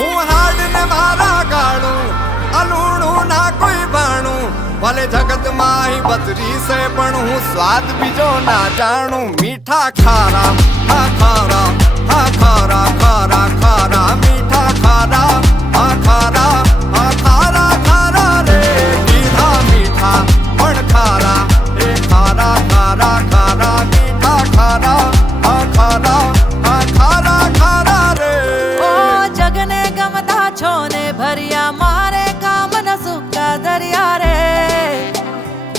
હું હાડ ને મારા ગાળું અલૂણું ના કોઈ બાણું ભલે જગત માં બતરી છે પણ હું સ્વાદ બીજો ના જાણું મીઠા ખારા હા ખારા હા ખારા ખારા ખારા મીઠા ખારા હા ખારા હા ખારા ખારા રે કીધા મીઠા પણ ખારા એ ખારા ખારા ખારા મીઠા ખારા હા ખારા હા ખારા ખારા રે ઓ જગને ગમતા છો ને ભર્યા મારે કામ ન સુકા દરિયા રે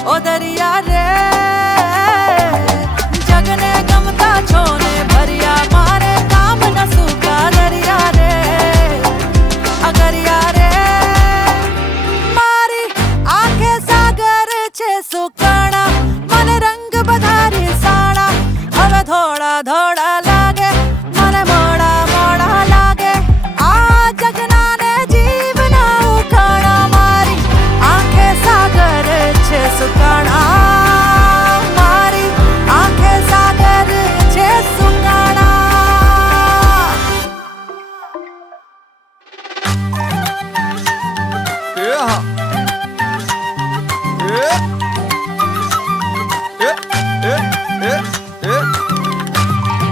ઓ દરિયા રે જગને ગમતા છો ને ભર્યા મારે કામ ન સુકા દરિયા રે અગરિયા રે મારી આંખે સાગર છે સુકાણા મને રંગ બધારી સાણા હવે થોડા થોડા લાગે મને મોડા મોડા લાગે આ જગના ને જીવના ઉખાણા મારી આંખે સાગર છે સુકાણા મારી આંખે સાગર છે સુકાણા એ હા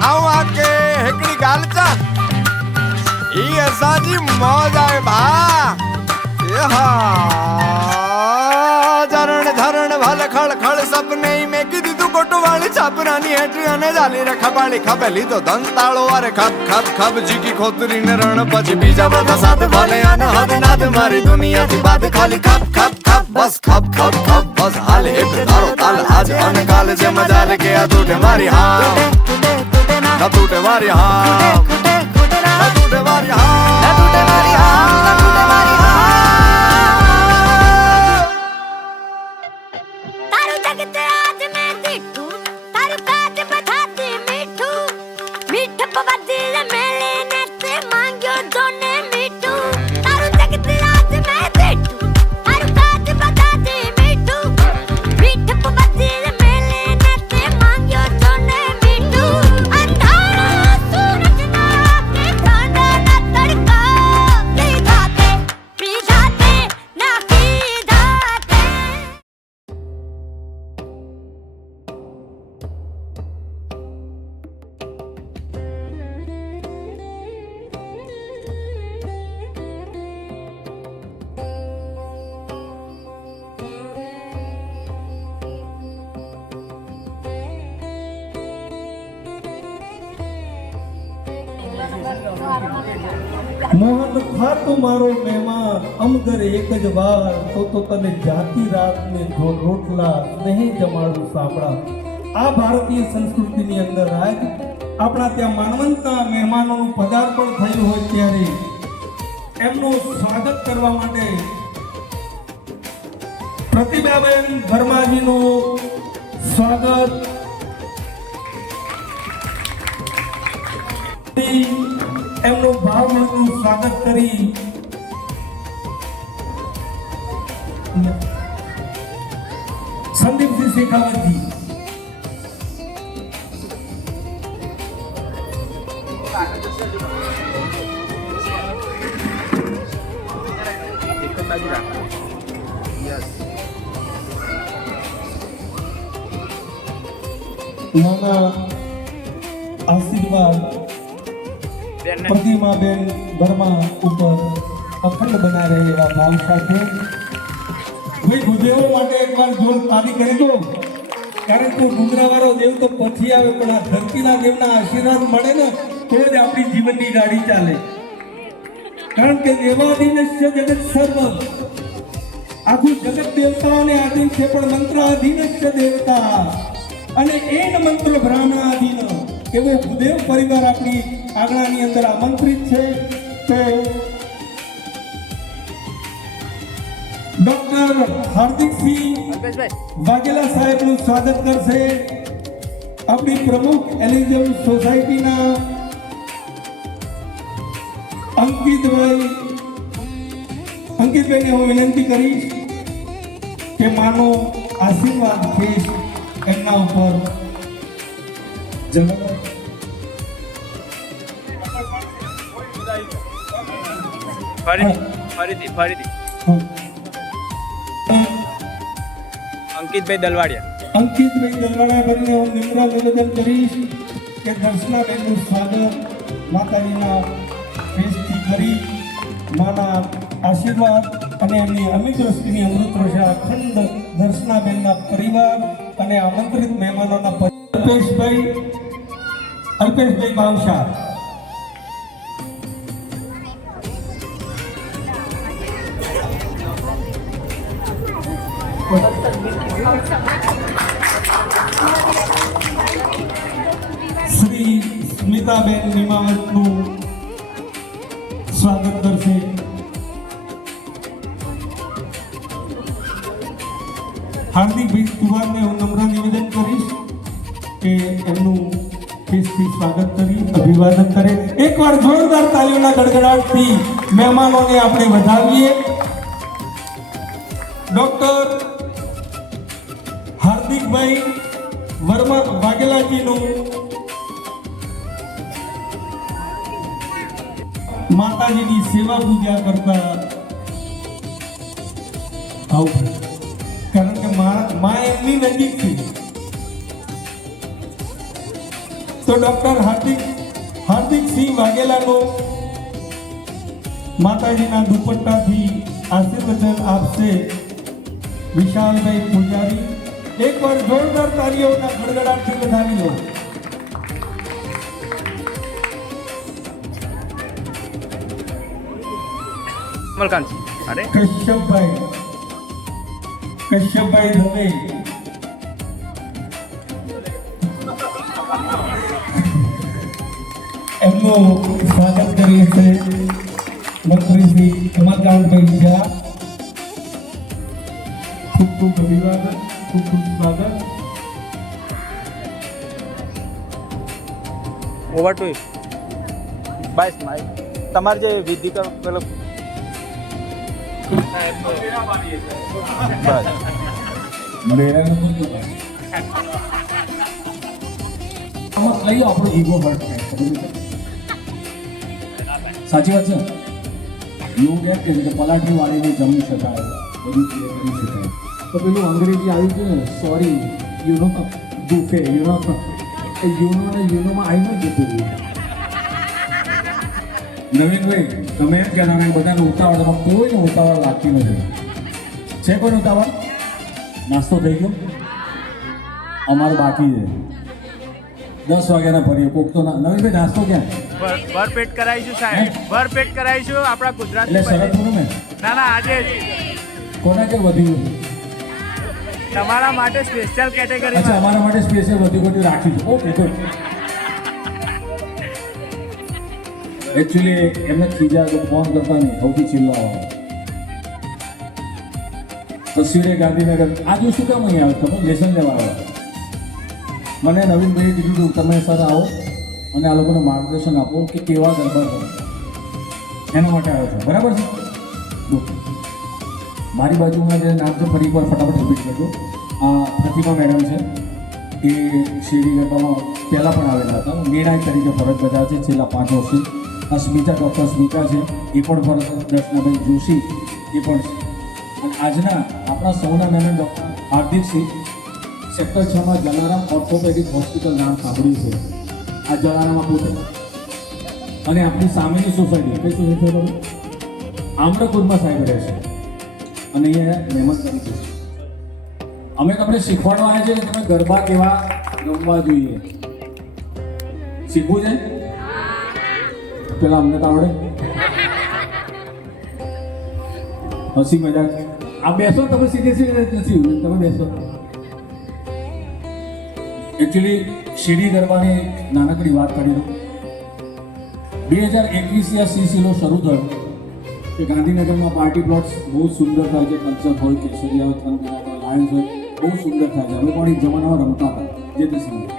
आवा के हिकड़ी गाल चा ई असांजी मौज आहे भा ए हा जरण धरण भल खड़ खड़ सपने में कीधी तू कोटो वाली छापरानी हेठी अने जाली रे खबाली खबेली तो धन ताळो अरे खप खप खप जीकी खोतरी ने रण પછી બીજા બધા સાથ ભલે અન હદ નાદ મારી દુનિયા થી બાદ ખાલી ખપ ખપ ખપ બસ ખપ ખપ ખપ બસ હાલ એક તારો તાલ આજ અન કાલ જે મજા લે કે આ તૂટે મારી હા ના તૂટે મારી હા ના તૂટે મારી હા ના તૂટે મારી હા ના તૂટે મારી હા તારું જગત આજ મેં દીઠું તારું કાજ બધાથી મીઠું મીઠ પવදිલ મેલે ને તે માંગ્યો જોને મીઠું તારું જગત આજ મેં દીઠું તારું કાજ બધાથી મીઠું મીઠ પવદિલ મેલે ને તે માંગ્યો જોને મીઠું અંધારા સૂરજના કે ઠંડા ના તડકા લીધા તે પીધા તે ના પીધા તે મોહન ખાતું મારો મહેમાન અમગર એક જ વાર તો તને જાતી રાત ને રોટલા સ્નેહ જમાડું સાંભળા આ ભારતીય સંસ્કૃતિની અંદર આજ આપણા ત્યાં માનવંતા મહેમાનોનું પદાર્પણ થયું હોય ત્યારે એમનું સ્વાગત કરવા માટે પ્રતિભાબેન વર્માજીનું સ્વાગત એમનું ભાવભર્યું સ્વાગત કરી સંદીપસિંહ શેખાવતજી નાના આશીર્વાદ પ્રતિમાબેન વર્મા ઉપર અખંડ બના રહેલા ભાવ સાથે ભાઈ ગુદેવો માટે એકવાર જોર તાળી કરી દો કારણ કે ગુજરાવાળો દેવ તો પછી આવે પણ આ ધરતીના દેવના આશીર્વાદ મળે ને તો જ આપણી જીવનની ગાડી ચાલે કારણ કે દેવાધીનસ્ય જગત સર્વ આખું જગત દેવતાઓને આધીન છે પણ મંત્રાધીનસ્ય દેવતા અને એન મંત્ર ભ્રાનાધીન એવો ગુદેવ પરિવાર આપણી આગળની અંદર આમંત્રિત છે તો ડોક્ટર હાર્દિકસિંહ વાઘેલા સાહેબનું સ્વાગત કરશે આપણી પ્રમુખ એલિઝમ સોસાયટીના અંકિતભાઈને હું વિનંતી કરીશ કે માનો આશીર્વાદ છે એમના ઉપર ફરીથી અંકિતભાઈ દલવાડિયા. અંકિતભાઈ દલવાડિયા કરીને હું નિમ્ર નિવેદન કરીશ કે દર્શનાબેનનું સ્વાગત માતાજીના ફેસથી કરી માના આશીર્વાદ અને એમની અમિત દ્રષ્ટિની અમૃત વર્ષા અખંડ દર્શનાબેનના પરિવાર અને આમંત્રિત મહેમાનોના અલ્પેશભાઈ ભાવશાહ. શ્રી સ્મિતાબેન નિમાવતનું સ્વાગત કરશે. હાર્દિકભાઈ તુવારને હું નમ્ર નિવેદન કરીશ કે એમનું ફેસથી સ્વાગત કરી અભિવાદન કરે. એકવાર જોરદાર તાલીઓના ગડગડાટથી મહેમાનોને આપણે વધાવીએ. ડોક્ટર હાર્દિકભાઈ વર્મા વાઘેલાજીનું માતાજીની સેવા પૂજા કરતા આવું, કારણ કે મા એમની નજીક છે. તો ડોક્ટર હાર્દિકસિંહ વાઘેલાનો માતાજીના દુપટ્ટાથી આશીર્વચન આપશે વિશાલભાઈ પૂજારી. એકવાર જોરદાર તાળીઓના ગડગડાટથી વધાવી લો. કમલકાંતજી. અરે કશ્યપભાઈ દવે. એમનું સ્વાગત કરીએ છીએ મંત્રી શ્રી કમલકાંતભાઈ ઝા. ખૂબ ખૂબ અભિવાદન, ખૂબ ખૂબ સ્વાગત. ઓવર ટુ બસ તમારે જે વિધિ કરો પેલો આમાં કઈ આપણો ઈગો હર્ટ થાય સાચી વાત છે. એવું કેમ કે પલાઠી વાળીને જમી શકાય, બધું ક્લિયર કરી શકાય. તો પેલું અંગ્રેજી આવ્યું છે ને, સોરી યુનો દુફે યુનો ને યુનોમાં આવી ન જતું રહ્યું. નવીનભાઈ તમે એમ કહેતા બધાને ઉતાવળ, કોઈને ઉતાવળ લાગતી નથી. છે કોઈને ઉતાવળ? નાસ્તો થઈ ગયો? અમારું બાકી છે. 10 વાગ્યાના ફરીએ કોક તો નવીનભાઈ નાસ્તો ક્યાં? ભરપેટ કરાવીશું સાહેબ, ભરપેટ કરાવીશું આપણા ગુજરાત. એટલે શરત પૂરું ને? ના આજે કોના કે વધ્યું? તમારા માટે સ્પેશિયલ કેટેગરી. અચ્છા, અમારા માટે સ્પેશિયલ વધુ રાખીશું. Okay good. એકચ્યુઅલી એમને ખીજા તો ફોન કરતા નહીં, સૌથી ચિલ્લાવા. તસવીરે ગાંધીનગર આજે શું કામ અહીં આવે ખબર? લેસન લેવા આવ્યા. મને નવીનભાઈએ કીધું હતું તમે સર આવો અને આ લોકોને માર્ગદર્શન આપો કે કેવા ગરબા કરો. એના માટે આવ્યો છું, બરાબર છે? મારી બાજુમાં જે નામ છે ફરી એકવાર ફટાફટ રિપીટ કરજો. આ પ્રતિમા મેડમ છે, એ શેરી ગરબામાં પહેલાં પણ આવેલા હતા, નિર્ણાયક તરીકે ફરજ બજાવે છે છેલ્લા 5 વર્ષથી. આ સ્મિતા, ડૉક્ટર સ્મિતા છે, એ પણ ફરજ. દર્શનાબેન જોશી એ પણ છે. અને આજના આપણા સૌના મહેમાન ડૉક્ટર હાર્દિકસિંહ, સેક્ટર 6માં જલારામ ઓર્થોપેડિક હોસ્પિટલ નામ સાંભળ્યું છે. આ જલારામમાં પોતે અને આપણી સામેની સોસાયટી કઈ સોસાયટી આમ્રપુરમાં સાહેબ રહે છે અને અહીંયા મહેમાન તરીકે છે. અમે તમને શીખવાડવાના છે કે તમે ગરબા કેવા રમવા જોઈએ. શીખવું છે? પેલા અમને તો આવડે. હસી મજાક. આ બેસો તમે સીધી નથી, તમે બેસો. એકચ્યુઅલી શેરી ગરબાની નાનકડી વાત કરી દઉં. 2021 આ સિલસિલો શરૂ થયો કે ગાંધીનગરમાં પાર્ટી પ્લોટ્સ બહુ સુંદર થાય છે. કલ્ચર હોય, કેસરિયા હોય, થનગરા હોય, લાયન્સ હોય, બહુ સુંદર થાય છે. અમે પણ એક જમાનામાં રમતા હતા જે તે સમયે.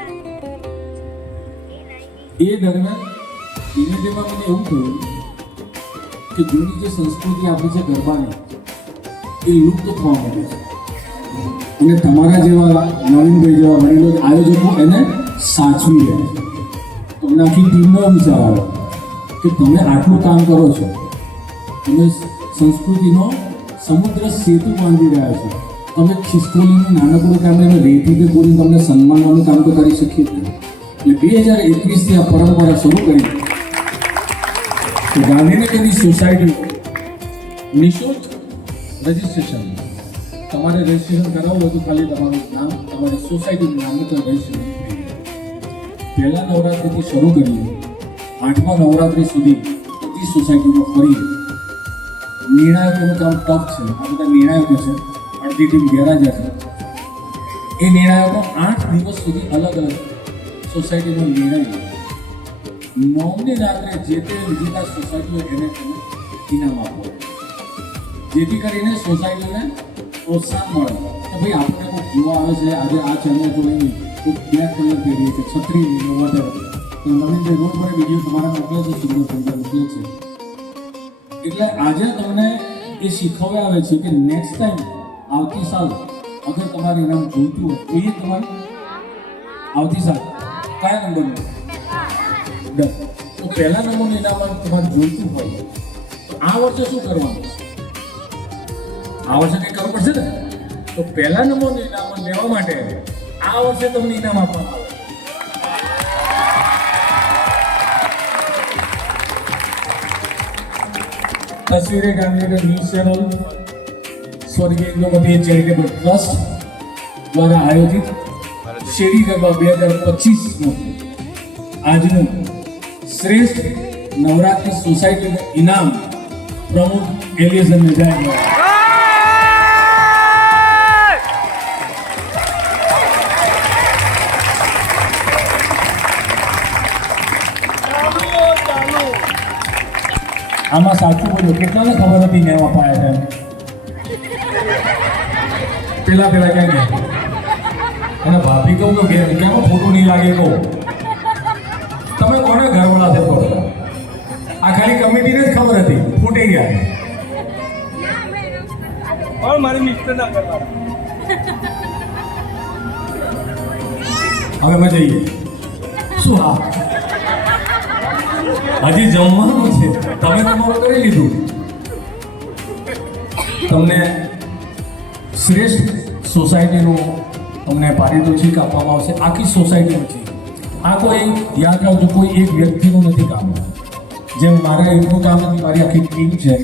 એ દરમિયાન ધીમે ધીમે મને એવું થયું કે જૂની જે સંસ્કૃતિ આપણી છે ગરબાની, એ લુપ્ત થવા માંડી છે. અને તમારા જેવા નવીનભાઈ જેવા વડીલો આયોજકો એને સાચવી રહ્યા છે. તમને આખી ટીમનો વિચાર આવ્યો કે તમે આટલું કામ કરો છો તમે સંસ્કૃતિનો સમુદ્ર સેતુ બાંધી રહ્યા છો. તમે ખિસકોલીનું નાનકડું કામ એને રેતીથી પૂરી તમને સન્માનવાનું કામ તો કરી શકીએ જ નહીં. એટલે 2021થી આ પરંપરા શરૂ કરી તો ગાંધીનગરની સોસાયટી નિઃશુલ્ક રજિસ્ટ્રેશન. તમારે રજિસ્ટ્રેશન કરાવવું હોય તો ખાલી તમારું નામ, તમારી સોસાયટીનું નામ તો રજિસ્ટ્રેશન. પહેલા નવરાત્રિથી શરૂ કરીએ 8મા નવરાત્રિ સુધી બધી સોસાયટીમાં ફરી નિર્ણાયકોનું કામ ટફ છે. આ બધા નિર્ણાયકો છે, અડધી ટીમ ગેરહાજર છે. એ નિર્ણાયકો 8 દિવસ સુધી અલગ અલગ સોસાયટીનો નિર્ણય લે. 9ની રાત્રે જે તે વિજેતા સોસાયટીઓ એને તેને ઇનામ આપો, જેથી કરીને સોસાયટીને પ્રોત્સાહન મળે કે ભાઈ આપણે કોઈ જોવા આવે છે, આજે આ ચેનલ જોઈને કોઈ બ્લેક કલર પહેરીએ કે છત્રી લઈને વોટર, તો નવીનભાઈ રોજ મને વિડીયો તમારા મોકલે છે, સુંદર સુંદર મોકલે છે. એટલે આજે તમને એ શીખવવા આવે છે કે નેક્સ્ટ ટાઈમ આવતી સાલ અગર તમારે ઇનામ જોઈતું હોય તો એ તમારે આવતી સાલ કયા નંબરનું તો પહેલા નંબરનું ઇનામ તમારે જોઈતું હોય તો આ વર્ષે શું કરવાનું? આ વર્ષે કંઈ કરવું પડશે ને. તો પહેલા નંબરનું ઇનામ લેવા માટે આ વર્ષે તમને ઇનામ આપવામાં આવે. તસવીરે ગાંધીનગર ન્યૂઝ ચેનલ સ્વર્ગીય ઇન્દુમતી ચેરિટેબલ ટ્રસ્ટ દ્વારા આયોજિત શેરી ગરબા 2025નું આજનું શ્રેષ્ઠ નવરાત્રિ સોસાયટીનું ઇનામ પ્રમુખ એલિયઝરને જાય. આમાં સાચું બોલ્યો, કેટલાને ખબર હતી ને એમાં પાયા છે પેલા ક્યાં ગયા અને ભાભી કહું તો ઘેર કેમ ખોટું નહીં લાગે કહું. તમે કોને ઘરવાળા છે? આ ખાલી કમિટીને જ ખબર હતી, ફૂટી ગયા. પણ મારી મિસ્ટર ના કરવા. હવે અમે જઈએ. શું હા હજી જમવાનું છે? તમે તમારું કરી લીધું. તમને શ્રેષ્ઠ સોસાયટીનું તમને પારિતોષિક આપવામાં આવશે. આખી સોસાયટીનું છે. આ કોઈ યાદ રાખજો, કોઈ એક વ્યક્તિનું નથી કામ. જેમ મારા એકનું કામ નથી, મારી આખી ટીમ છે.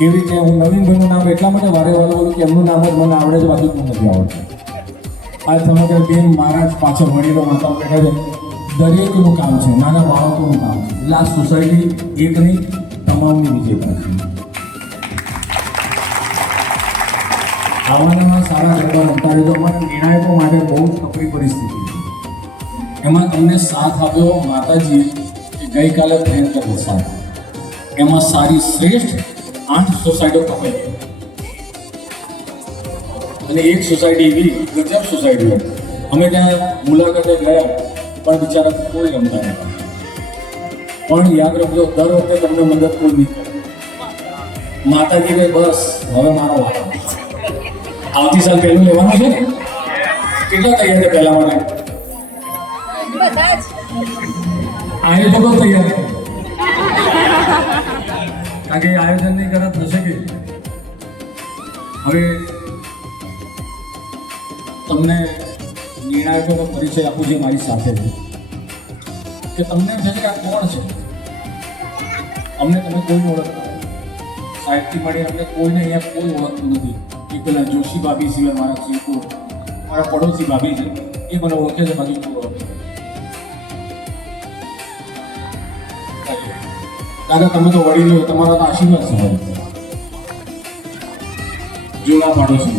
એવી રીતે હું નવીનભાઈનું નામ એટલા માટે વારે વારે બોલું કે એમનું નામ જ મને આવડે છે, બાકી મને નથી આવડતું. આ સમગ્ર ટીમ મારા જ પાછળ વડીલો માતાઓ બેઠા છે. દરેકનું કામ છે, નાના બાળકોનું કામ છે. એટલે આ સોસાયટી એકની તમામની વિજેતા છે. આવા સારા ગરબા રમતા રહેજો. અમારા નિર્ણાયકો માટે બહુ જ કપરી પરિસ્થિતિ છે. એમાં તમને સાથ આપ્યો માતાજીએ કે ગઈકાલે ભયંકર વરસાદ, એમાં સારી શ્રેષ્ઠ 8 સોસાયટીઓ કપાઈ અને એક સોસાયટી એવી ગજબ સોસાયટી હતી. અમે ત્યાં મુલાકાતે ગયા પણ બિચારા કોઈ રમતા નહોતા. પણ યાદ રાખજો, દર વખતે તમને મદદ કોઈ નહીં કરે. માતાજી કહે બસ હવે મારો વારો. આવતી સાલ પહેલું લેવાનું છે ને? કેટલા તૈયાર છે પહેલા માટે? આયોજકો તૈયાર છે. કારણ કે આયોજન નહીં કરે થશે કે હવે તમને નિર્ણાયકોનો પરિચય આપું જે મારી સાથે છે કે તમને એમ થશે કે આ કોણ છે? અમને તમે કોઈ ઓળખતા સાહેબથી મળી અમને કોઈને અહીંયા કોઈ ઓળખતું નથી. એ પેલા જોશી ભાભી સિવાય મારા શિવકો મારા પડોશી ભાભી છે, એ મને ઓળખે છે, બાકી કોઈ ઓળખે. દાદા તમે તો વડીલો, તમારા તો આશીર્વાદ છે. જૂના પાડોશી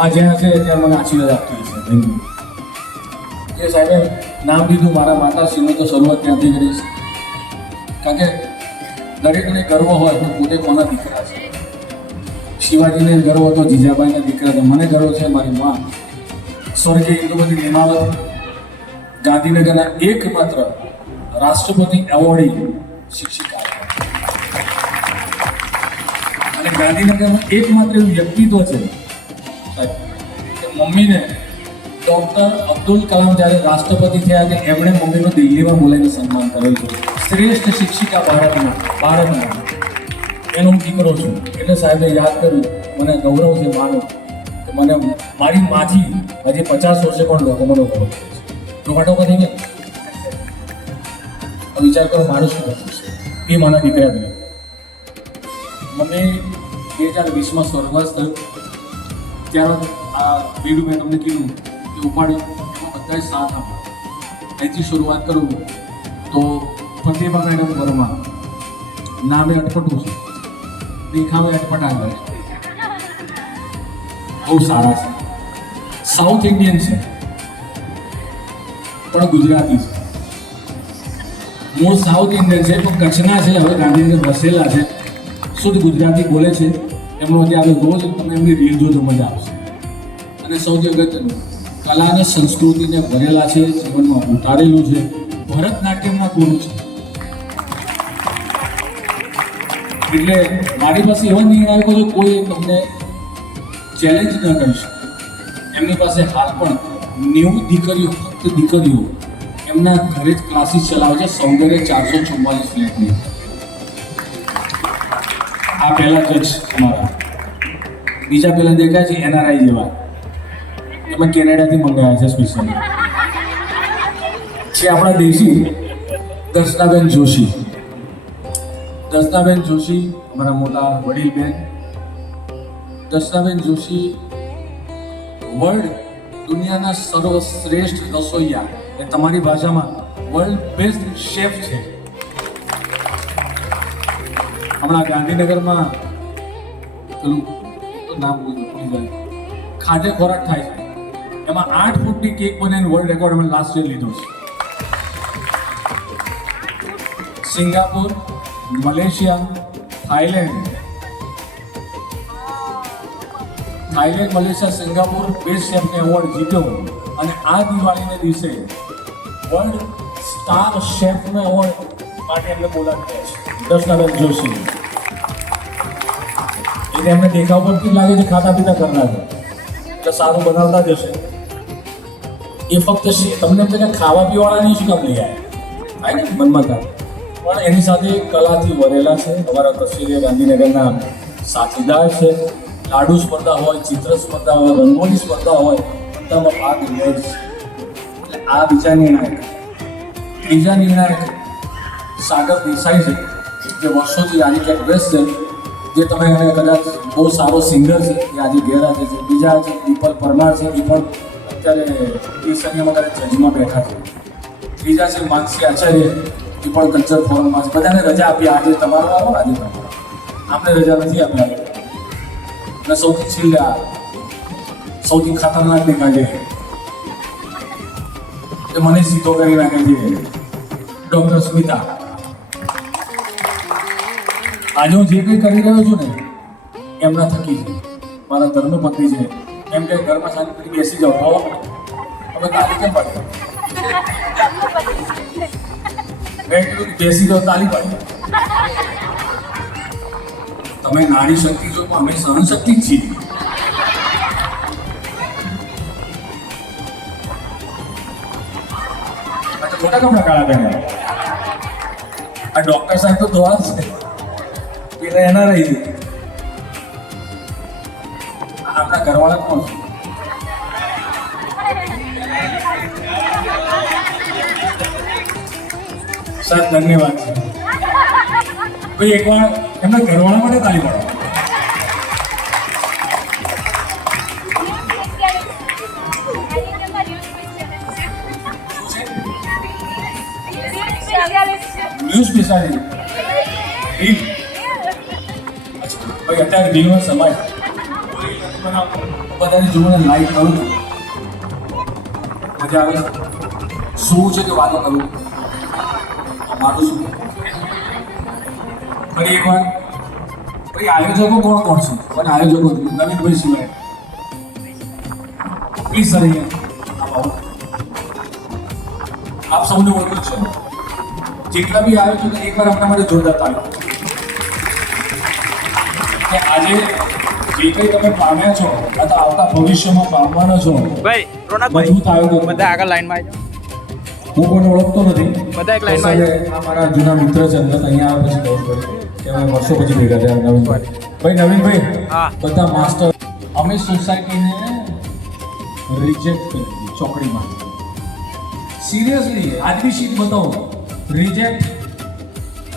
આ જ્યાં છે ત્યાં મને આશીર્વાદ આપતી છે. એ સાહેબે નામ દીધું મારા માતાશ્રીનું, તો શરૂઆત ત્યાંથી કરીશ. કારણ કે દરેકને ગર્વ હોય તો પોતે કોના દીકરા છે. શિવાજીને ગર્વ હતો જીજાબાઈના દીકરા છે. મને ગર્વ છે મારી મા સ્વર્ગીય ઇન્દુમતી નેમાવત, ગાંધીનગરના એકમાત્ર રાષ્ટ્રપતિ એવોર્ડી શિક્ષિકા અને ગાંધીનગરમાં એકમાત્ર એવું વ્યક્તિત્વ છે સાહેબ કે મમ્મીને ડૉક્ટર અબ્દુલ કલામ જ્યારે રાષ્ટ્રપતિ થયા કે એમણે મમ્મીનું દિલ્હીમાં બોલાવીને સન્માન કરેલું છે. શ્રેષ્ઠ શિક્ષિકા ભારતમાં એનો હું દીકરો છું. એટલે સાહેબે યાદ કર્યું, મને ગૌરવ છે માનું કે મને મારી માથી હજી 50 વર્ષે પણ લોકો મને ગૌરવ કરે છે. ટોમેટો કરી ગયા વિચાર કરો મારું શું કરવું છે. એ મારા દીકરા બન્યા. મને 2020માં સ્વર્ગવાસ થયું ત્યારે આ વિડીયો મેં તમને કીધું કે ઉપાડ્યું, એમાં બધાએ સાથ આપ્યો. અહીંથી શરૂઆત કરું તો પ્રતિભા મેડમ ઘરમાં નામે અટપટું છે, દેખાવે અટપટા છે, બહુ સારા છે, સાઉથ ઇન્ડિયન છે પણ ગુજરાતી છે. મૂળ સાઉથ ઇન્ડિયન છે પણ કચ્છના છે, હવે ગાંધીનગર વસેલા છે, શુદ્ધ ગુજરાતી બોલે છે. એમનો અત્યારે રોજ તમે એમની રીલ જોજો, મજા આવશે. અને સૌથી અગત્યનું કલા અને સંસ્કૃતિને ભરેલા છે, જીવનમાં ઉતારેલું છે, ભરતનાટ્યમમાં ગુરુ છે. એટલે મારી પાસે એવા નિર્ણાયકો છે કોઈ તમને ચેલેન્જ ન કરી શકે. એમની પાસે હાલ પણ 90 દીકરીઓ, ફક્ત દીકરીઓ એમના ઘરે જ ક્લાસીસ ચલાવે છે. સૌંદર્ય 444 ફ્લેટની. આ પહેલા જજ અમારા, બીજા પહેલા દેખાય છે NRI જેવા, એમાં કેનેડાથી મંગાવ્યા છે સ્પેશિયલી. છે આપણા દેશી દર્શનાબેન જોશી. દર્શનાબેન જોશી અમારા મોટા વડીલ બેન. દર્શનાબેન જોશી વર્લ્ડ દુનિયાના સર્વશ્રેષ્ઠ રસોઈયા, એ તમારી ભાષામાં વર્લ્ડ બેસ્ટ શેફ છે. હમણાં ગાંધીનગરમાં પેલું નામ ભૂલી જાય, ખાદ્ય ખોરાક થાય છે, એમાં 8 ફૂટની કેક બનાવીને વર્લ્ડ રેકોર્ડ અમે લાસ્ટ યર લીધો છે. Singapore, Malaysia, Thailand, Malaysia, Singapore best શેફને એવોર્ડ જીત્યો. અને આ દિવાળીના દિવસે વર્લ્ડ સ્ટાર શેફનો એવોર્ડ માટે એમને બોલાવ્યા છે. દર્શનાબેન જોશી. એટલે એમને દેખાવ પરથી લાગે છે ખાતા પીતા કરનાર છે, એટલે સારું બનાવતા જ હશે. એ ફક્ત તમને એમ કે ખાવા પીવાળાની શું કામ લઈ આવ્યા, ને મનમાં થાય, પણ એની સાથે કલાથી વરેલા છે. અમારા તસવીરે ગાંધીનગરના સાથીદાર છે. લાડુ સ્પર્ધા હોય, ચિત્ર સ્પર્ધા હોય, રંગોળી સ્પર્ધા હોય, બધામાં ભાગ લે જ. એટલે આ બીજા નિર્ણાયક. ત્રીજા નિર્ણાયક સાગર દેસાઈ છે, જે વર્ષોથી આજે ક્યાંક બેસ્ટ છે, જે તમે એને કદાચ બહુ સારો સિંગર છે, એ આજે ગેરહાજર છે. બીજા છે દીપલ પરમાર છે, એ પણ અત્યારે કેસરીયામાં કદાચ જજમાં બેઠા છે. ત્રીજા છે માનસી આચાર્ય, એ પણ કલ્ચર ફોરમમાં છે. બધાને રજા આપી, આજે તમારો આવો, આજે તમારો. આપણે રજા નથી આપ્યા. અને સૌથી છેલ્લે સૌથી ખતરનાક દેખાડે એ મને સીધો કરી નાખે છે ડૉક્ટર સ્મિતા. આજે હું જે કંઈ કરી રહ્યો છું ને એમના થકી છે. મારા ધર્મપત્ની છે, એમ કે ઘરમાં શાંતિથી બેસી જાઓ, આવો અમે તાલી કેમ પાડી, મેં કીધું બેસી જાઓ, તાલી પાડી. તમે નારી શક્તિ છો, અમે સહન શક્તિ જ છીએ. મોટા કપડા કાળા પહેર્યા. આ ડોક્ટર સાહેબ તો દોવા છે, પેલા એના રહી છે. આપણા ઘરવાળા કોણ છે? સાહેબ ધન્યવાદ છે. ભાઈ એકવાર એમના ઘરવાળા માટે તાલી પાડો. News speciality reel. ભાઈ અત્યારે રીલનો સમય, બધાને જોઈને લાઈક કરું છું, મજા આવે. શું છે કે વાતો કરું, મારું શું. ફરી એકવાર ભાઈ આયોજકો કોણ કોણ છે? પણ આયોજકો નવીનભાઈ સિવાય પ્લીઝ સર અહીંયા આપ સૌને ઓળખું છે. જેટલા બી આયોજકો એકવાર આપણા માટે જોરદાર તાળી. આજે જે કંઈ તમે પામ્યા છો અથવા આવતા ભવિષ્યમાં પામવાના છો, રોનકભાઈ મજબૂત આયોજક. બધા આગળ લાઈનમાં આવી હું કોઈને ઓળખતો નથી. બધા એક લાઈનમાં વરસાદે આ મારા જૂના મિત્ર છે અંદર અહીંયા આવે પછી ખબર પડી કે અમે વર્ષો પછી ભેગા થયા નવીનભાઈ. ભાઈ નવીનભાઈ હા. બધા માસ્ટર અમે સોસાયટીને રિજેક્ટ કરી દીધી ચોકડીમાં. સિરિયસલી આજની શીટ બતાવો રિજેક્ટ.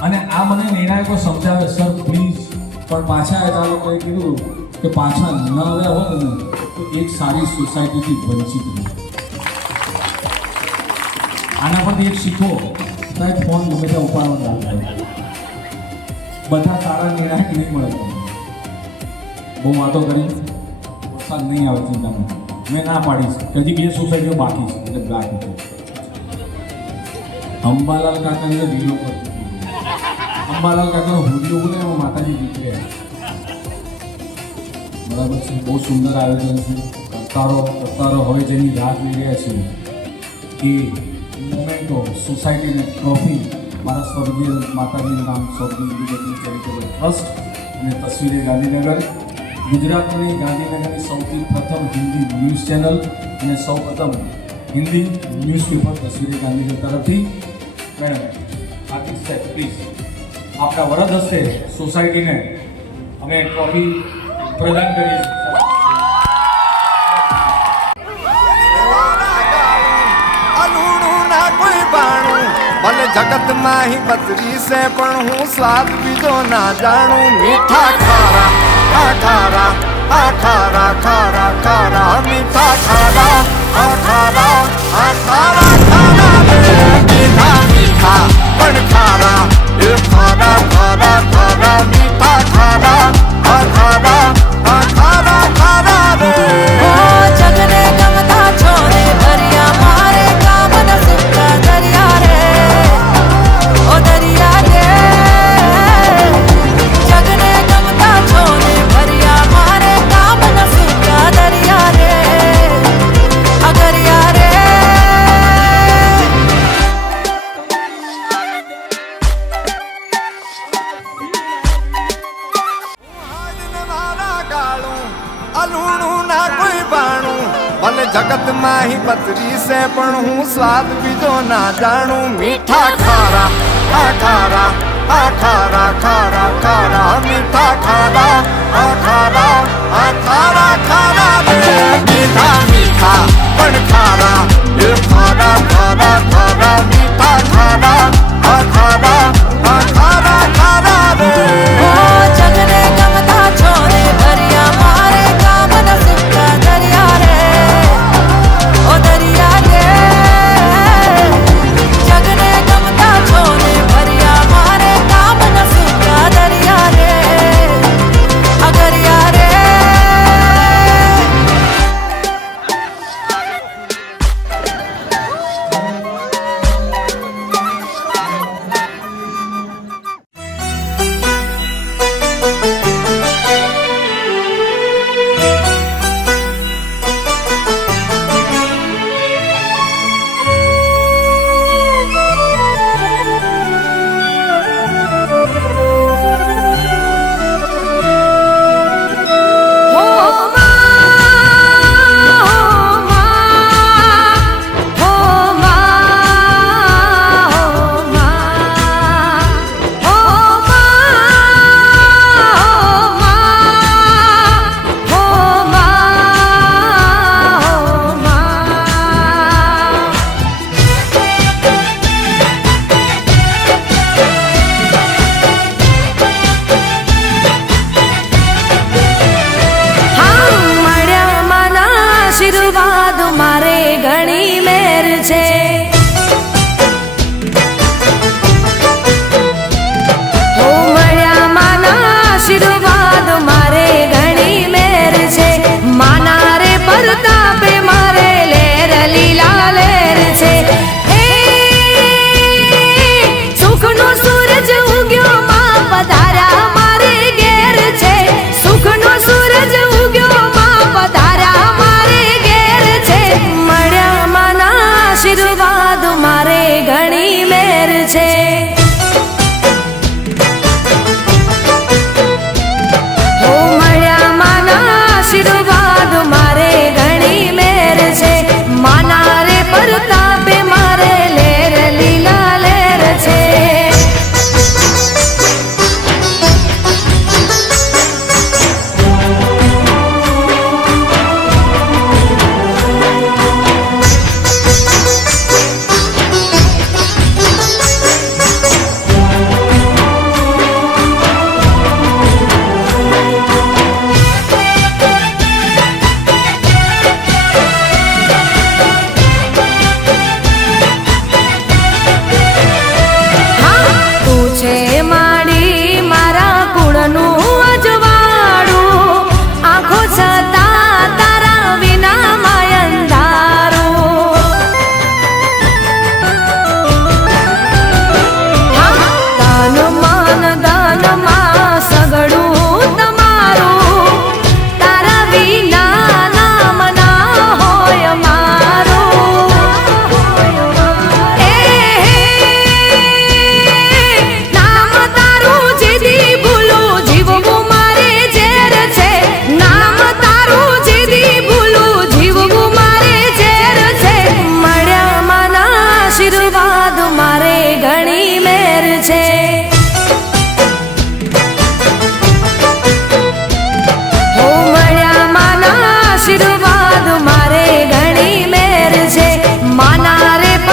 અને આ મને નિર્ણાયકો સમજાવે સર પ્લીઝ, પણ પાછા આ લોકોએ કીધું કે પાછા ન આવ્યા હોય ને તો એક સારી સોસાયટીથી વંચિત રહે. આના પરથી એક શીખો, સાહેબ ફોન ગમે ત્યાં ઉપાડવાનો રાખો. બધા સારા નિર્ણાયક નહીં મળે તમને. બહુ વાતો કરી વરસાદ નહીં આવે ચિંતા નથી. મેં ના પાડીશ કે હજી 2 સોસાયટીઓ બાકી છે એટલે બાકી છે. અંબાલાલ કાકાને રીલો પર અંબાલાલ કાકાનો હુડિયો બોલે એમાં માતાજી દીકરી બરાબર છે. બહુ સુંદર આયોજન છે. કરતારો હવે જેની રાહ જોઈ રહ્યા છે એ મોમેન્ટો સોસાયટીને ટ્રોફી મારા સ્વર્ગીય માતાજીનું નામ સ્વર્ગીય વિવેકની ચેરિટેબલ ટ્રસ્ટ અને તસવીરે ગાંધીનગર ગુજરાતની ગાંધીનગરની સૌથી પ્રથમ હિન્દી ન્યૂઝ ચેનલ અને સૌપ્રથમ હિન્દી ન્યૂઝપેપર તસવીરે ગાંધીનગર તરફથી મેડમ આર્ટિસ્ટ સાહેબ પ્લીઝ આપણા વરદ હસ્તે સોસાયટીને અમે ટ્રોફી પ્રદાન કરીએ છીએ. અલૂણું ના કોઈ બાણું ભલે જગતમાં હી બત્રી સે પણ હું સ્વાદ બીજો ના જાણું મીઠા ખારા ખારા ખારા ખારા ખારા મીઠા ખારા ખારા ખારા ખારા મીઠા મીઠા પણ ખારા એ ખારા ખારા ખારા મીઠા ખારા ખારા ખારા ખારા રે ઓ જગને ગમતા છોને ભર્યા મારે કામ ન સુકા દરિયા રે ઓ દરિયા રે જગને ગમતા છોને ભર્યા મારે કામ ન સુકા દરિયા રે અગરિયા રે અલૂણું ના કોઈ બાણું ભલે જગતમાં હી બત્રી સે પણ હું સ્વાદ બીજો ના જાણું મીઠા ખારા ખારા ખારા ખારા ખારા મીઠા ખારા ખારા ખારા ખારા રે મીઠા મીઠા પણ ખારા એ ખારા ખારા ખારા મીઠા ખારા ખારા ખારા ખારા રે ઓ જગને ગમતા છોને ભર્યા મારે કામ ન સુકા દરિયા રે ઓ દરિયા રે જગને ગમતા છોને ભર્યા મારે કામ ન સુકા દરિયા રે અગરિયા રે આશીર્વાદ મારે ઘણી મેર છે હો મળ્યા માના આશીર્વાદ મારે ઘણી મેર છે માના રે પરતાપે મારે લેર લીલા લેર છે હે સુખનો સૂરજ ઉગ્યો માં પધાર્યા મારે ઘેર છે સુખનો સૂરજ ઉગ્યો માં પધાર્યા મારે ઘેર છે મળ્યા માના આશીર્વાદ મારે ઘણી મેર છે હો મળ્યા માના આશીર્વાદ મારે ઘણી મેર છે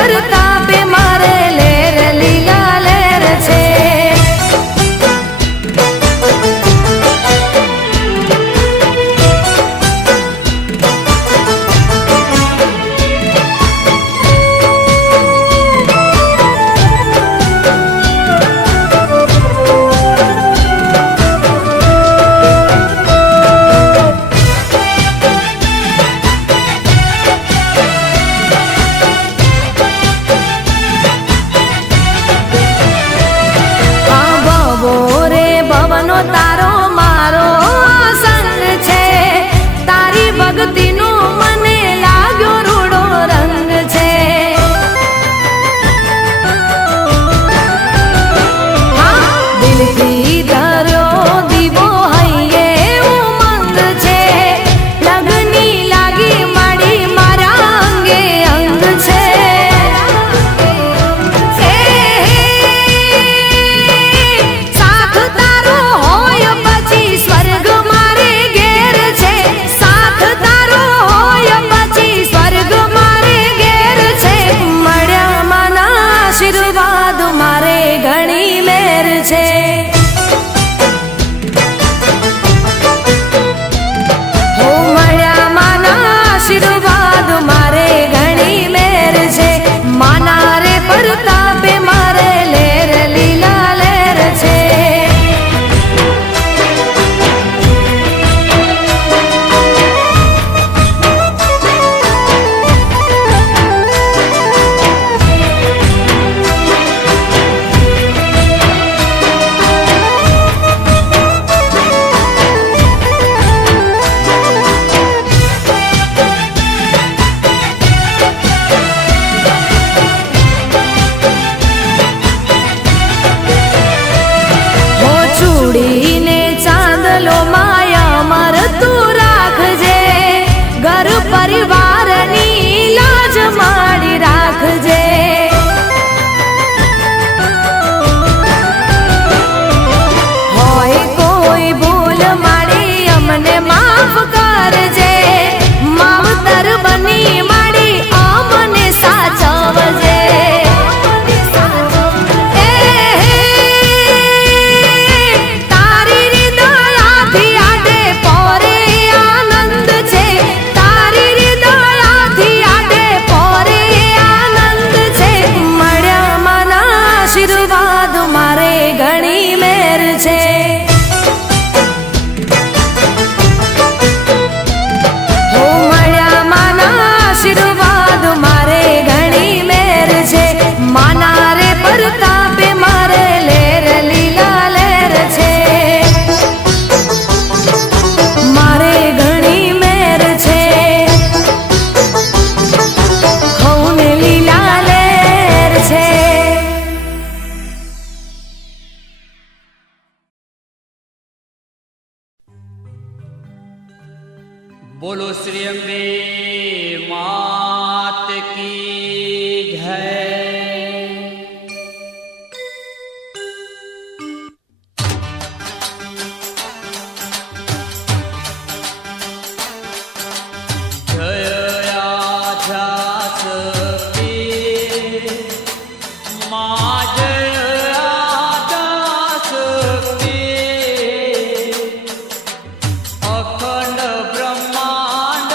પ્રતાપે મારે લેર લીલા લેર છે. તારો મારો સંગ છે, તારી ભક્તિનો મને લાગ્યો રૂડો રંગ છે. હા, દિલથી ધર્યો દીવો હૈયે ઉમંગ છે, લગની લાગી માડી મારા અંગે અંગ છે. સાથ તારો હોય પછી સ્વર્ગ મારે ઘેર છે, સાથ તારો હોય પછી સ્વર્ગ મારે ઘેર છે. મળ્યા માના આશીર્વાદ મારે ઘણી મેર છે. હો મળ્યા માના આશીર્વાદ મારે ઘણી મેર છે. માના રે પ્રતાપે મારે લેર લીલા લેર છે. હો ચૂડીને ચાંદલો માયા મર તું રાખજે, ઘર પરિવારની લાજ માડી રાખજે. હોય કોઈ ભૂલ માડી અમને માફ કરજે, માવતર બની માડી અમને સાચવજે. તારી હૃદયાથી આડે પોરે આનંદ છે, તારી હૃદયાથી આડે પોરે આનંદ છે. મળ્યા માના આશીર્વાદ મારે ઘણી મેર છે. હો મળ્યા માના આશીર્વાદ મારે ઘણી મેર છે. માના રે પ્રતાપે મારે લેર લીલા લેર છે. મારે ઘણી મેર છે. હઉ ને લીલા લેર છે. बोलो श्री अम्बे मात की जय। जय आध्यास की माँ, जय आध्यास की अखंड ब्रह्मांड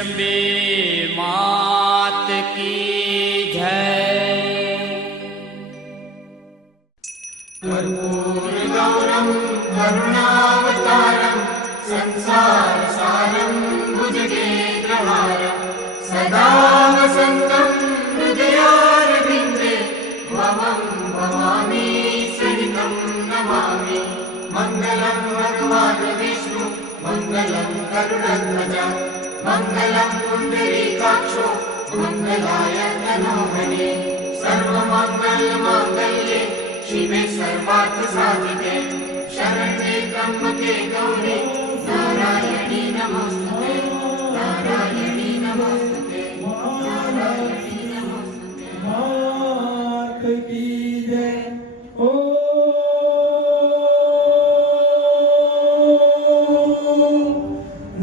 अम्बे मात की जय। मात की जय।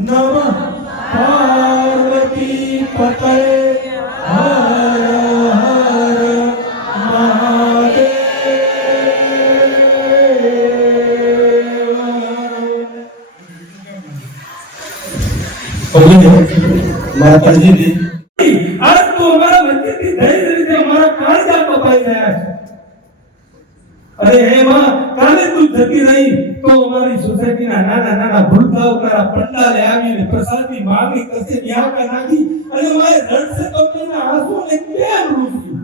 नमः पार्वती पतये हर हर महादेव। माताजी ने आज तो हमारा बच्चे की धैर्य રીતે हमारा काळजा કપાઈ ગયા છે। અરે હે માં, કાલે તું જતી રહી તો અમારી સોસાયટીના નાના નાના ભૂલકાઓ તારા પંડાલે આવીને પ્રસાદની માંગણી કરશે, ન્યાકા નાખી અને મારે રડશે તો તેના આંસુને કેમ રૂસી?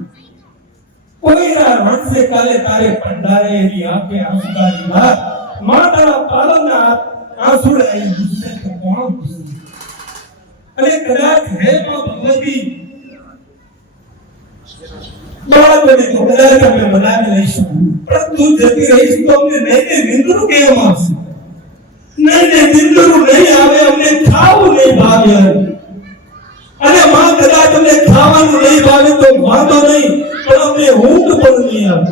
કોઈના રડશે કાલે તારે પંડારે એની આંખે આંસુડાની વાત, માં તારા પાલવના આંસુડા એ રૂસશે તો કોણ રૂસશે? અને કદાચ હે માં ભગવતી બાળકોને તો કદાચ અમે બનાવી લઈશું, પણ તું જતી રહીશ તો અમને નહીં નિંદરું કેમ આવશે? નહીં નિંદરું નહીં આવે, અમને ખાવું નહીં ભાવે, અને માં કદાચ અમને ખાવાનું નહીં ભાવે તો વાંધો નહીં, પણ અમને ઊંઘ પણ નહીં આવે,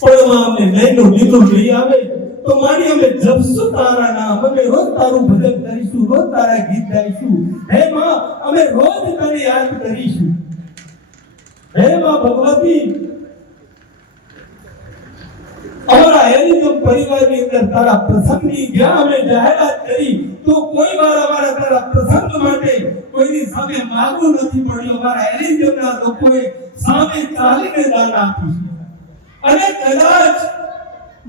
પણ માં અમને નહીં નિંદરું નહીં આવે તો મારી અમે જપશું તારા નામ, અમે રોજ તારું ભજન કરીશું, રોજ તારા ગીત ગાઈશું, હે માં અમે રોજ તને યાદ કરીશું। હે માં ભગવતી, અમારા એલિઝમ પરિવારની અંદર તારા પ્રસંગની જ્યાં અમે જાહેરાત કરી તો કોઈ વાર અમારા તારા પ્રસંગ માટે કોઈની સામે માંગવું નથી પડ્યું, અમારા એલિઝમના લોકોએ સામે ચાલીને દાન આપ્યું છે। અને કદાચ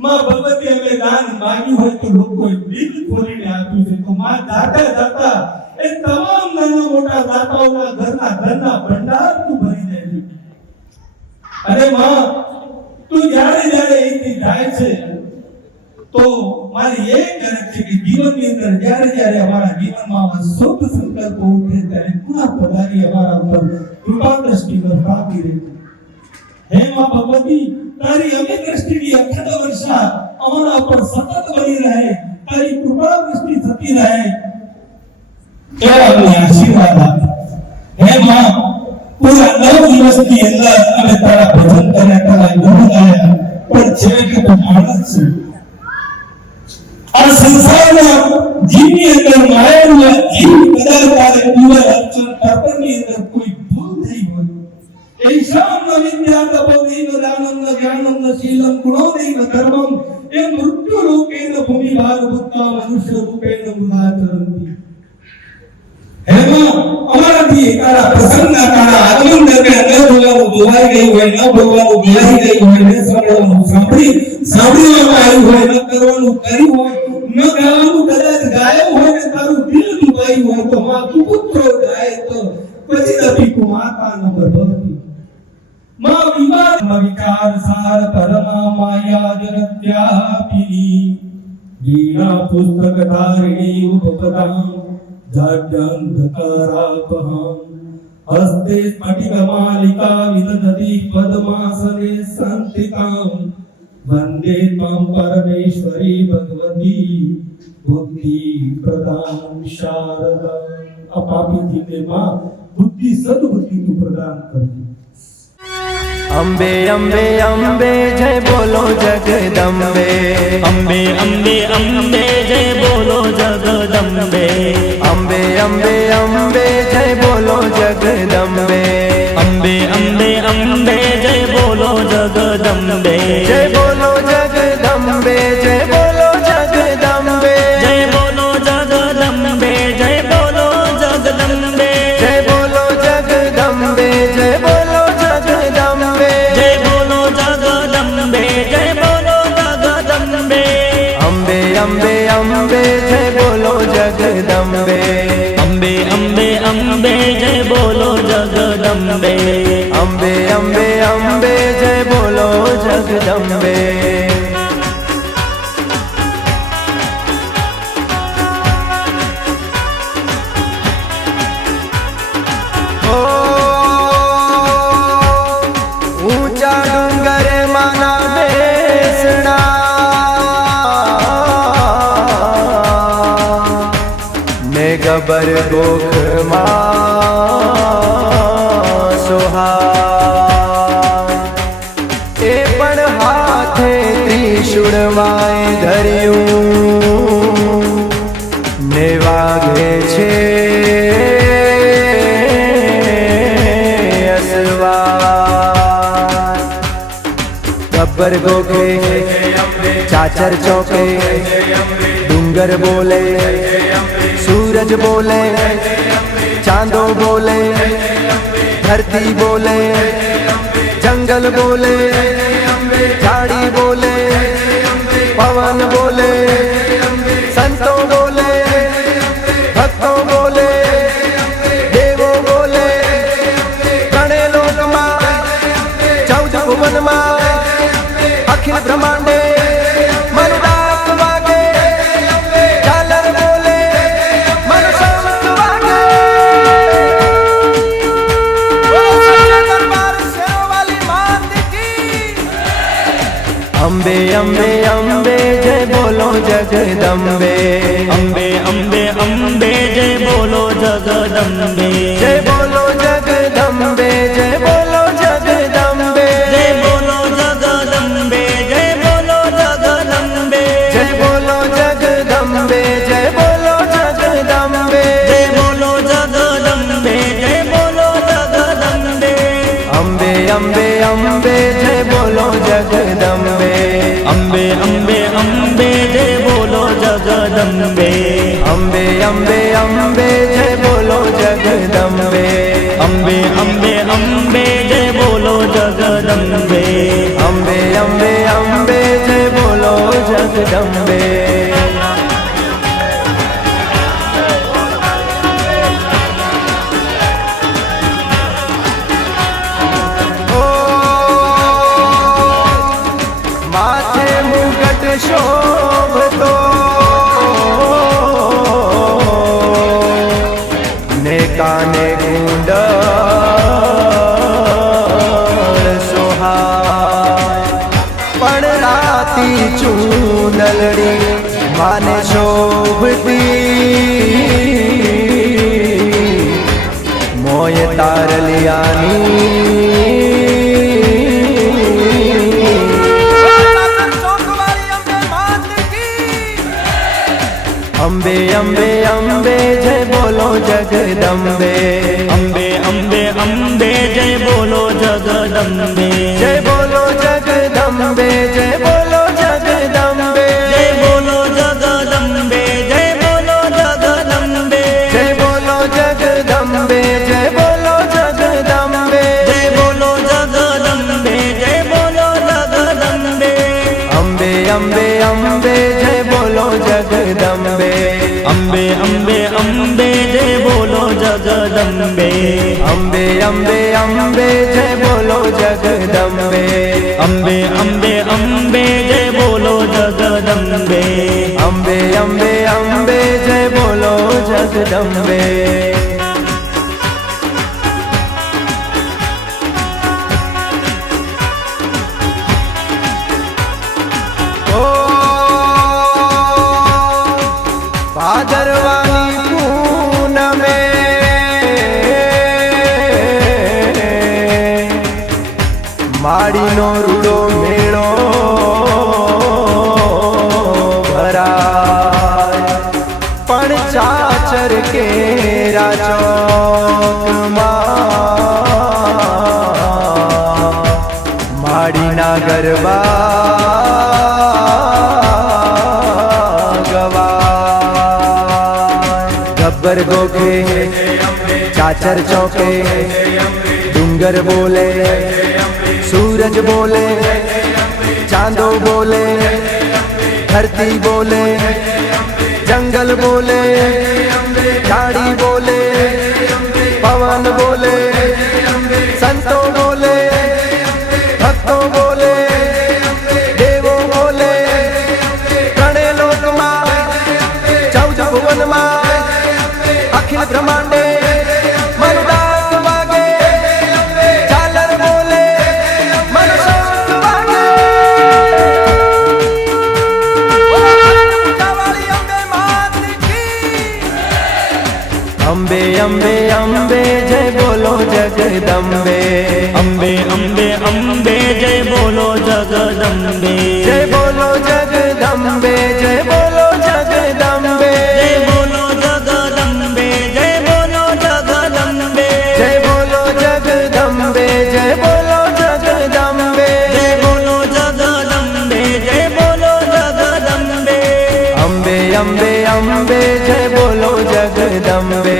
માં ભગવતી અમે દાન માંગ્યું હોય તો લોકોએ દિલ ખોલીને આપ્યું છે, તો માં દાતા દાતા એ તમામ નાના મોટા દાતાઓના ઘરના ભંડાર તું ભરી દે છે। અરે માં, તું જ્યારે જ્યારે અહીંથી જાય છે તો મારી એક અરજ છે કે જીવનની અંદર જ્યારે જ્યારે અમારા જીવનમાં આવા શુભ સંકલ્પો ઉઠે ત્યારે પુનઃ પધારી અમારા ઉપર કૃપા દ્રષ્ટિ વર્તાતી રહે। હે માં ભગવતી, તારી અમે દ્રષ્ટિની અખંડ વર્ષા અમારા ઉપર સતત બની રહે, તારી કૃપા દ્રષ્ટિ થતી રહે એવા અમને આશીર્વાદ આપ। હે માં, પૂરા 9 દિવસની અંદર અમે તારા ભજન કર્યા, તારા ગુણ ગાયા, પણ છેવટે તો માણસ છે। આ સંસારના જીવની અંદર માયાનું જીવ કદાચ તારે પૂરા અર્ચન તર્પણની અંદર કોઈ ભૂલ થઈ હોય, ऐशाम न विद्या तपो नैव दानं न ज्ञानं न शीलं गुणो नैव धर्मं ये मृत्यु रूपेण भूमि भार भूत्वा मनुष्य रूपेण मुदाचरन्ति। हे मां, અમારાથી તારા પ્રસંગના તારા આગમન દરમિયાન ન બોલવાનું દુહાઈ ગયું હોય, ન બોલવાનું બોલાઈ ગયું હોય, ન સાંભળવાનું સાંભળવામાં આવ્યું હોય, ન કરવાનું કર્યું હોય, ન ગાવાનું કદાચ ગાયું હોય ને તારું દિલ દુભાયું હોય તો માં તું પુત્રો જાય તો પછી નબી કુમાતા ન ભવતી। માં વિચાર સાર પरमा માયા જગત્યાપિની વીણા પુસ્તક ધારિણી ઉપપદાં જાડ્યંધકારાપહં હસ્તે સ્ફટિક માલિકા વિદધતિ પદ્માસને સંસ્થિતાં વંદે ત્વં પરમેશ્વરી ભગવતી બુદ્ધિ પ્રદાન શારદા। આ પાપી જીવને માં બુદ્ધિ સદબુદ્ધિ તું પ્રદાન કરજે। અંબે અંબે અંબે જય બોલો જગદંબે, અંબે અંબે અંબે જય બોલો જગદંબે, અંબે અંબે અંબે જય બોલો જગદંબે, અંબે અંબે અંબે જય બોલો જગદંબે, જય બોલો જગદંબે, જય બોલો જગદંબે, જય બોલો જગદંબે, જય બોલો જગદંબે। અંબે અંબે જય બોલો જગદંબે અંબે અંબે અંબે જય બોલો જગદંબે અંબે અંબે અંબે જય બોલો જગદંબે ઊંચા ડુંગરે માના બેસણા ને ગબર ગોખમાં સોહા એ પણ હાથે ત્રિશુળ વાય ધર્યું ને વાગે છે गब्बर गोखे चाचर चौके डूंगर बोले सूरज बोले चांदो बोले धरती बोले जंगल बोले झाड़ी बोले पवन बोले संतों बोले भक्तों बोले देवों बोले गणे लोक मां चौद भुवन मां अखिल ब्रह्मांडे मनुरात वागे झालर बोले मनुष्य वागे सच्चे दरबार शेरों वाली मात की अंबे अंबे अंबे जय बोलो जगदंबे अंबे अंबे अंबे जय बोलो जगदंबे जय बोलो जगदंबे जय बोलो जगदंबे जय बोलो जगदंबे जय बोलो जगदंबे जय बोलो जगदंबे जय बोलो जगदंबे जय बोलो जगदंबे जय बोलो जगदंबे अंबे अंबे अंबे जय बोलो जगदंबे अंबे अंबे अंबे जय बोलो जगदंबे अंबे अंबे अंबे जय बोलो जगदंबे अंबे अंबे अंबे जय बोलो जगदंबे अंबे अंबे अंबे जय बोलो जगदंबे ओ माथे मुकुट शोभतो ने काने कुंडल सोहाय पण राती चूंदलड़ी माने शोभती मोय तारलियानी अंबे अंबे अंबे जय बोलो जगदंबे अंबे अंबे अंबे जय बोलो जगदंबे जय बोलो जगदंबे जय बोलो जगदंबे जय बोलो जगदंबे जय बोलो जगदंबे जय बोलो जगदंबे जय बोलो जगदंबे जय बोलो जगदंबे जय बोलो जगदंबे अंबे अंबे अंबे जय बोलो जगदंबे अंबे अंबे अंबे जय बोलो जगदंबे अंबे अंबे अंबे जय बोलो जगदंबे अंबे अंबे अंबे जय बोलो जगदंबे अंबे अंबे अंबे जय बोलो जगदंबे भादरवानी पूनमे माड़ीनो रूड़ो मेळो भराय पण चाचर के माड़ीना गरबा गब्बर गोखे चाचर चौके डूंगर बोले सूरज बोले चांदो बोले धरती बोले, जंगल बोले, झाड़ी बोले, पवन बोले, संतों बोले, भक्तों बोले, देवों बोले, त्रणेय लोक मां, चौदह भुवन मां, अखिल ब्रह्मांडे मनुदास वागे, झालर बोले, मनुष्य वागे। अम्बे अम्बे अम्बे जय बोलो जगदम्बे, अम्बे अम्बे अम्बे जय बोलो जगदम्बे, जय बोलो जगदम्बे, जय बोलो जगदम्बे, जय बोलो जगदम्बे, जय बोलो जगदम्बे, जय बोलो जगदम्बे, जय बोलो जगदम्बे, जय बोलो जगदम्बे, जय बोलो जगदम्बे, अम्बे अम्बे अम्बे जय बोलो जगदम्बे,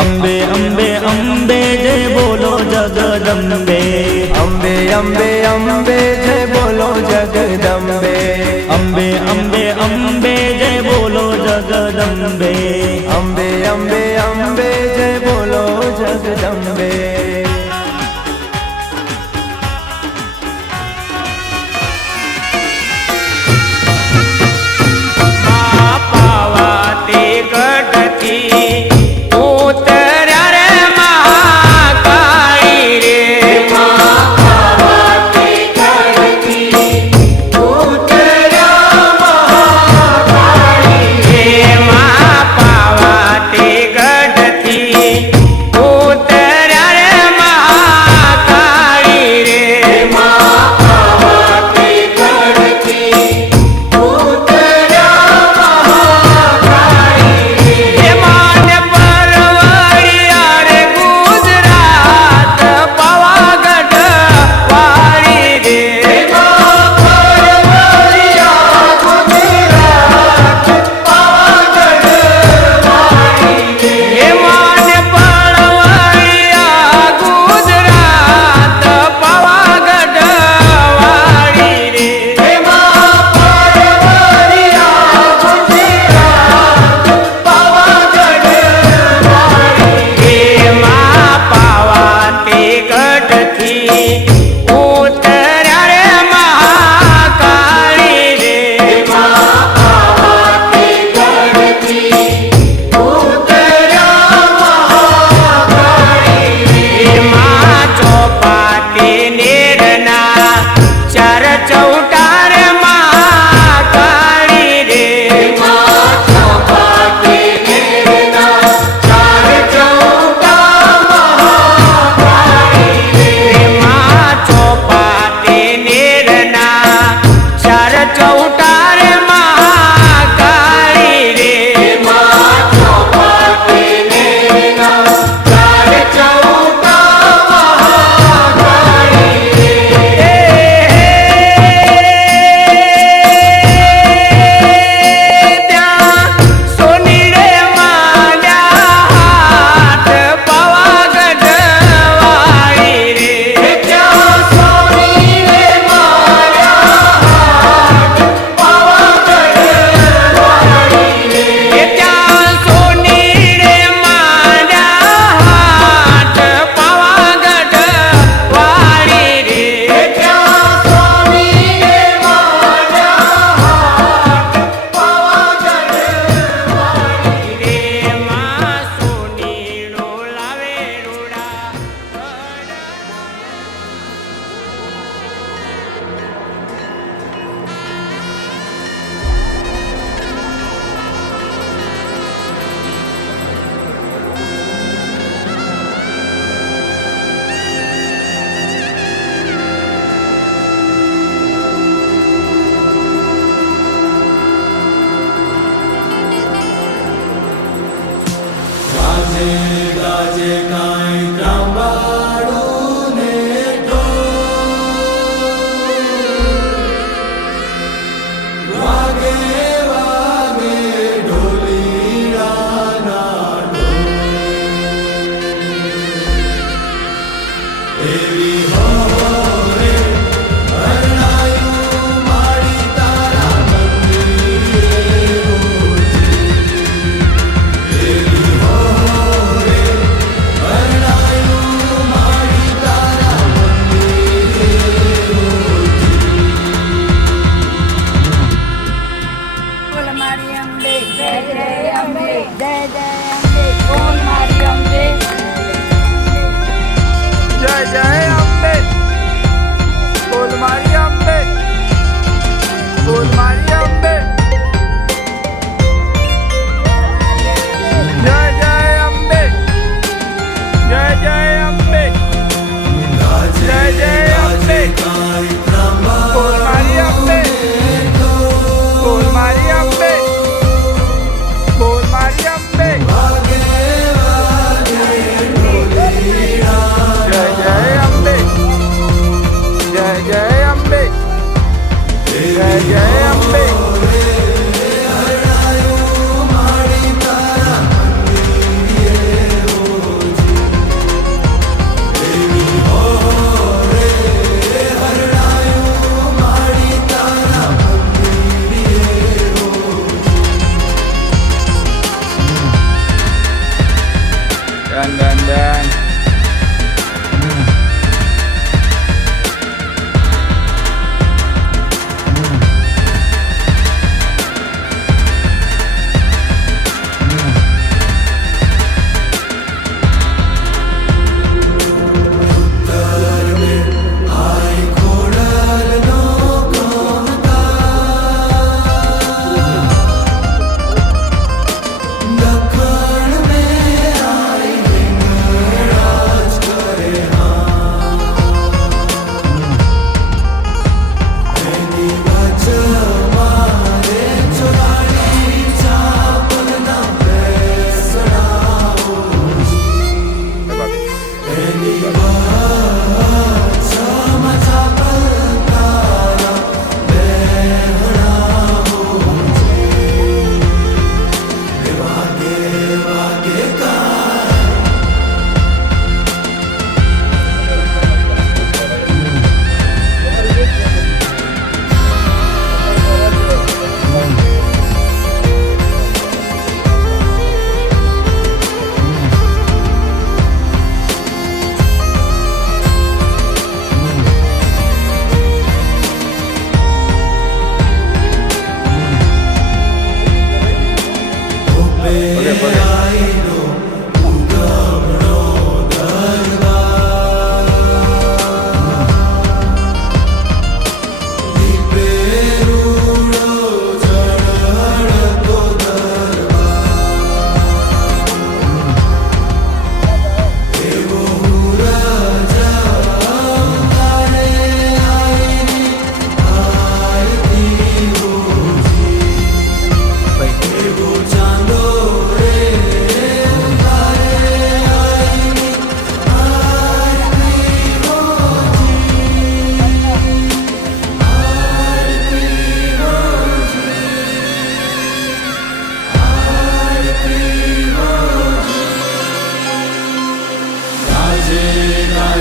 अम्बे अम्बे अम्बे जय बोलो जगदम्बे, अम्बे अम्बे अम्बे जय बोलो जगदम्बे, अम्बे अम्बे अम्बे जय बोलो जगदम्बे, अम्बे अम्बे अम्बे जय बोलो जगदम्बे। पावाते गढती उतर्या रे महाकाळी रे, पावाते गढती उतर्या महाकाळी रे, पावाते गढती उतर्या रे महाकाळी रे, पावाते गढती उतर्या महाकाळी रे,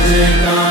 જયકાર